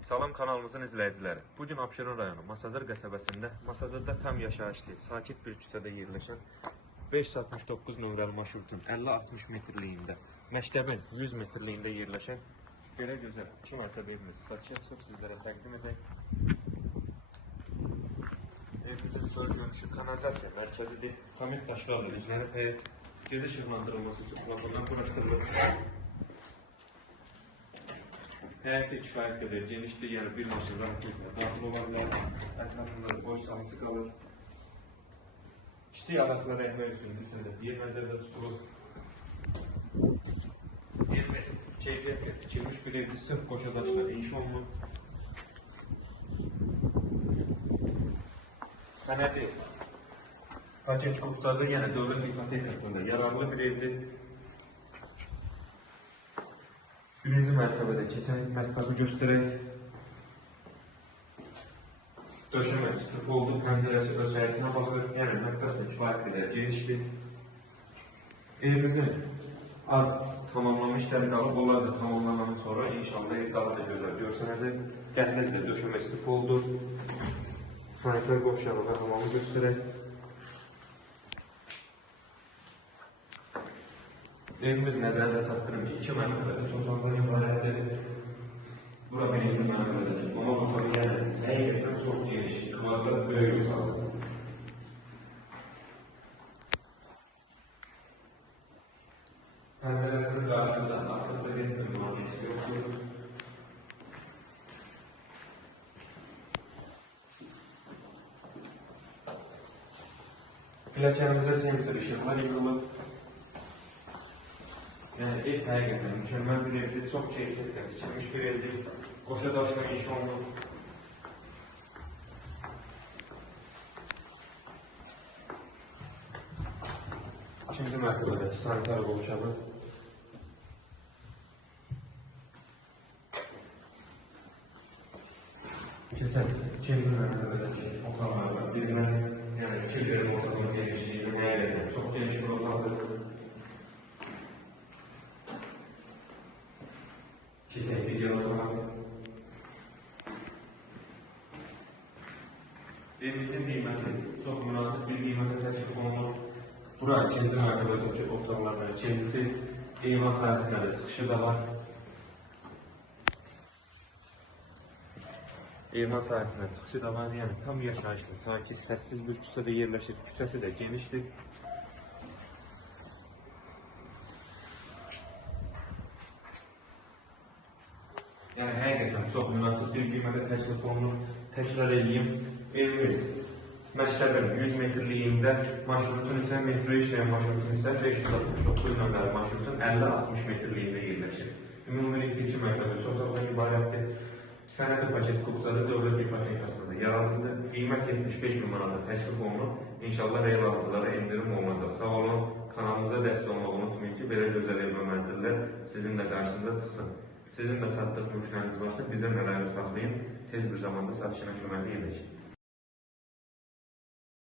Salam kanalımızın izləyiciləri. Bugün Abşeron rayonu Masazır qəsəbəsində, Masazırda tam yaşayışlı, sakit bir küçədə yerləşən 569 nömrəli marşrutun 50-60 metrliyində, məktəbin 100 metrliyində yerləşən belə gözəl 2 mərtəbə evimiz satışa çıxıb sizlərə təqdim edək. Evimizin çöl görünüşü kanalizasiya mərkəzidir. Kamil daşlarla üzlənib həyət, gecə işıqlandırılması üçün plafından quraşdırılır. Həyətə kifayət qədər genişdir, yəni bir maşın rahatlıqla daxil ola bilər, ətrafında boş sahəsi qalır. Kiçik arasına rəhmək üçün yer nəzərdə tutulur. Evimiz keyfiyyətlə tikilmiş bir evdir, sırf qoşa daşla inşa olunur. Sənədi paket qupçadır, yəni dövlət ipotekasında yararlı bir evdir. Birinci mərtəbədə keçən mətbəxi göstərək. Döşəmə istif oldu, pəncərəsi öz həyətinə baxır, yəni mətbəxdə kifayət qədər genişdir. Evimizin az tamamlamışlar qalıb, onlar da tamamlanan sonra inşallah ev daha da gözəl görsənəcək. Dəhlizlə döşəmə istif oldu. Sanitar qovşağı və hamamı göstərək. Evimiz nəzərinizə çatdırım ki, 2 mərtəbədə çoxdandan ibarətdir. Bura birinci mərtəbədədir. Amma bu tabi yəni həqiqətən çox geniş, kvadrat böyük qalır. Pəncərəsinin qarşısında açıqda heç bir maneəsi yoxdur. Pilləkənimizə sensor işıqlar yıxılıb. Yəni ev həqiqətən mükəmməl bir evdir, çox keyfiyyətlə tikilmiş bir evdir. Qoşa daşla inşa olunur. İkinci mərtəbədəki sanitar qovşağı. Keçək, ikinci mərtəbədəki otaqlar var. Birinə, yəni fikir verim otağın genişliyi, həqiqətən çox geniş bir otaqdır. Keçək digər otağa. Evimizin qiyməti çox münasib bir qiymətə təklif olunur. Bura ikinci mərtəbədəki otaqlardan ikincisi, eyvan sahəsinə də çıxışı da var. Eyvan sahəsinə çıxışı da var, yəni tam yaşayışlı, sakit, səssiz bir küçədə yerləşir. Küçəsi də genişdir. Yəni həqiqətən çox münasib bir qiymətə təklif olunur. Təkrar edeyim, evimiz məktəbin 100 metrliyində, marşrutun isə metro işləyən marşrutun isə 569 nömrəli marşrutun 50-60 metrliyində yerləşir. Ümumilikdə 2 mərtəbə çox azdan ibarətdir. Sənədi paket qupçadır, dövlət ipotekasında yararlıdır. Qiymət 75 min manata təklif olunur. İnşallah real alıcılara endirim olunacaq. Sağ olun, kanalımıza dəstək olmağı unutmayın ki, belə gözəl ev və mənzillər sizin də qarşınıza çıxsın. Sizin də satdıq mülkləriniz varsa bizə əlaqə saxlayın, tez bir zamanda satışına köməklik edəcək.